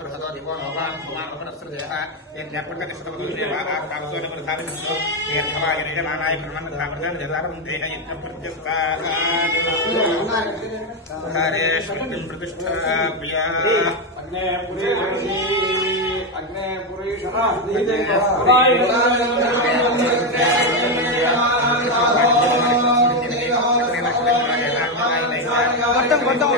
बृहतो दिवो नोवान् भुवानोपनस्रजयः यज्ञप्रकटिष्ठवदुर्देवाकाप्तोनिवृधाविष्णो दीर्घवायुर्यमानाय ब्रह्मन्धामृतं जलारन्ते यज्ञं प्रत्यस्तात् हरेष्वक्तिं प्रतिष्ठाप्य కొట్టం